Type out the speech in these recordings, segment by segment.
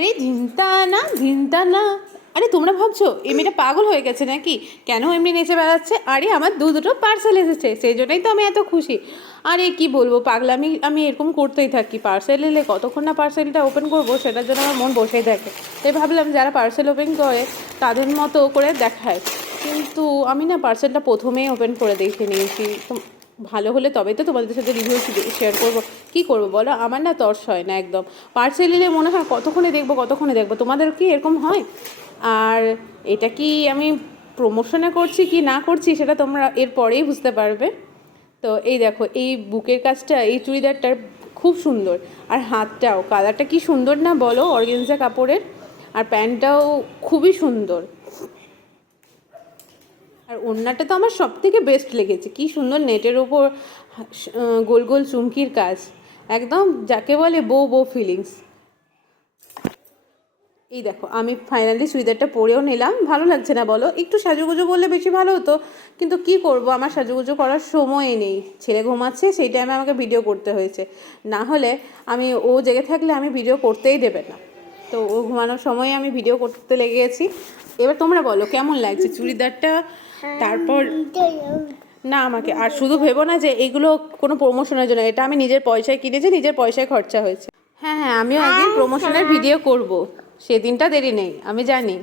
আরে ধিনতা না। আরে তোমরা ভাবছো এই মেয়েটা পাগল হয়ে গেছে নাকি, কেন এমনি নেচে বেড়াচ্ছে? আরে আমার দুটো পার্সেল এসেছে, সেই জন্যই তো আমি এত খুশি। আরে কি বলবো, পাগলামি আমি এরকম করতেই থাকি। পার্সেল এলে কতক্ষণ না পার্সেলটা ওপেন করবো সেটার জন্য আমার মন বসেই থাকে। তাই ভাবলাম যারা পার্সেল ওপেন করে তাদের মতো করে দেখায়। কিন্তু আমি না পার্সেলটা প্রথমেই ওপেন করে দেখে নিয়েছি। ভালো হলে তবেই তো তোমাদের সাথে রিভিউ শেয়ার করবো। কী করবো বলো, আমার না তর্স হয় না একদম। পার্সেল এলে মনে হয় কতক্ষণে দেখবো। তোমাদের কি এরকম হয়? আর এটা কি আমি প্রমোশনে করছি কি না করছি সেটা তোমরা এর পরেই বুঝতে পারবে। তো এই দেখো, এই বুকের কাজটা এই চুড়িদারটার খুব সুন্দর। আর হাতটাও কালারটা কি সুন্দর না বলো, অর্গেনজা কাপড়ের। আর প্যান্টটাও খুবই সুন্দর। আর ওড়নাটা তো আমার সব থেকে বেস্ট লেগেছে, কি সুন্দর নেটের ওপর গোল গোল চুমকির কাজ, একদম যাকে বলে বউ ফিলিংস। এই দেখো আমি ফাইনালি চুড়িদারটা পরেও নিলাম। ভালো লাগছে না বলো? একটু সাজুগুজু করলে বেশি ভালো হতো, কিন্তু কি করব, আমার সাজুগুজু করার সময় নেই। ছেলে ঘুমাচ্ছে, সেই টাইমে আমাকে ভিডিও করতে হয়েছে। না হলে ও জেগে থাকলে আমি ভিডিও করতেই দেবে না। তো ও ঘুমানোর সময় আমি ভিডিও করতে লেগে গেছি। এবার তোমরা বলো কেমন লাগছে চুড়িদারটা। তারপর না, আমাকে আর শুধু ভেবো না যে এইগুলো কোনো প্রমোশনের জন্য, এটা আমি নিজের পয়সায় কিনেছি, নিজের পয়সায় খরচা হয়েছে। হ্যাঁ, আমিও একদিন প্রমোশনের ভিডিও করব, সেদিনটা দেরি নেই, আমি জানি।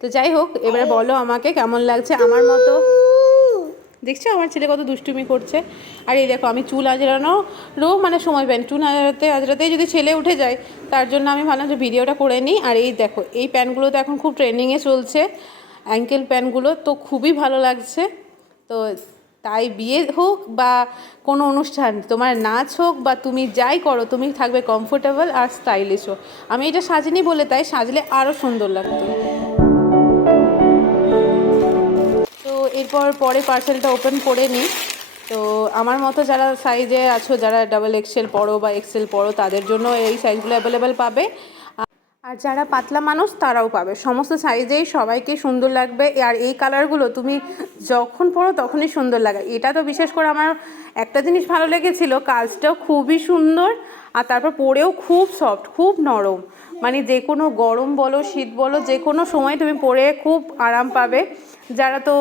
তো যাই হোক, এবারে বলো আমাকে কেমন লাগছে আমার মতো। দেখছো আমার ছেলে কত দুষ্টুমি করছে। আর এই দেখো আমি চুল আজড়ানোরও মানে সময় পাই, চুল আজড়াতেই যদি ছেলে উঠে যায়, তার জন্য আমি ভাবলাম যে ভিডিওটা করে নিই। আর এই দেখো এই প্যান্টগুলো তো এখন খুব ট্রেন্ডিংয়ে চলছে, অ্যাঙ্কেল প্যান্টগুলো তো খুবই ভালো লাগছে। তো তাই বিয়ে হোক বা কোনো অনুষ্ঠান, তোমার নাচ হোক বা তুমি যাই করো, তুমি থাকবে কমফোর্টেবল আর স্টাইলিশও। আমি এটা সাজিনি বলে, তাই সাজলে আরও সুন্দর লাগতো। তো এরপর পরে পার্সেলটা ওপেন করে নিই। তো আমার মতো যারা সাইজে আছো, যারা ডাবল এক্সেল পড়ো বা এক্সেল পড়ো, তাদের জন্য এই সাইজগুলো অ্যাভেলেবেল পাবে। আর যারা পাতলা মানুষ তারাও পাবে, সমস্ত সাইজেই সবাইকে সুন্দর লাগবে। আর এই কালারগুলো তুমি যখন পরো তখনই সুন্দর লাগে। এটা তো বিশেষ করে আমার একটা জিনিস ভালো লেগেছিল, কাজটাও খুবই সুন্দর। আর তারপর পরেও খুব সফট, খুব নরম। মানে যে কোনো গরম বলো শীত বলো, যে কোনো সময় তুমি পরে খুব আরাম পাবে। যারা তো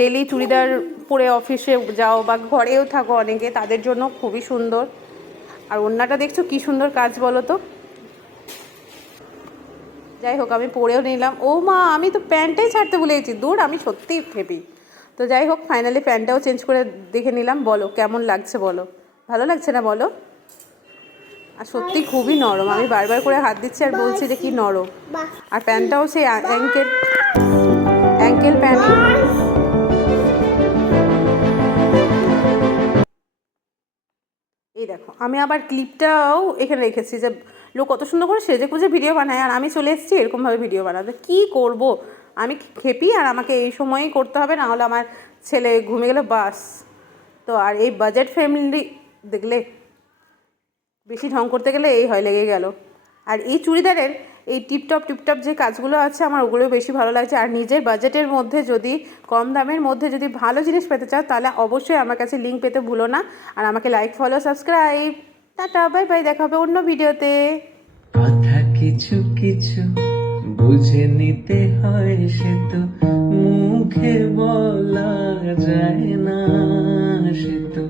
ডেলি চুড়িদার পরে অফিসে যাও বা ঘরেও থাকো অনেকে, তাদের জন্য খুবই সুন্দর। আর ওড়নাটা দেখছো কী সুন্দর কাজ বলো তো। যাই হোক আমি পরেও নিলাম। ও মা, আমি তো প্যান্টটাই ছাড়তে ভুলে গেছি, দূর আমি সত্যিই হেভি। তো যাই হোক ফাইনালি প্যান্টটাও চেঞ্জ করে দেখে নিলাম। বলো কেমন লাগছে বলো, ভালো লাগছে না বলো? আর সত্যি খুবই নরম, আমি বারবার করে হাত দিচ্ছি আর বলছি যে কি নরম। আর প্যান্টটাও সেই অ্যাঙ্কেল প্যান্ট। এই দেখো আমি আবার ক্লিপটাও এখানে রেখেছি, যে লোক কত সুন্দর করে সেজে গুজে ভিডিও বানায়, আর আমি চলে এসেছি এরকমভাবে ভিডিও বানাতে। কী করব, আমি খেপি, আর আমাকে এই সময়ই করতে হবে, না হলে আমার ছেলে ঘুমিয়ে গেলে বাস। তো আর এই বাজেট ফ্যামিলি দেখলে বেশি ঢং করতে গেলে এই হয়, লেগে গেল। আর এই চুড়িদারের এই টিপটপ যে কাজগুলো আছে, আমার ওগুলো বেশি ভালো লাগছে। আর নিজের বাজেটের মধ্যে যদি, কম দামের মধ্যে যদি ভালো জিনিস পেতে চাও, তাহলে অবশ্যই আমার কাছে লিঙ্ক পেতে ভুলো না। আর আমাকে like, follow, subscribe. Tata, bye bye, দেখা হবে অন্য ভিডিওতে। কথা কিছু কিছু বুঝে নিতে হয়, সে তো মুখে বলা যায় না, সে তো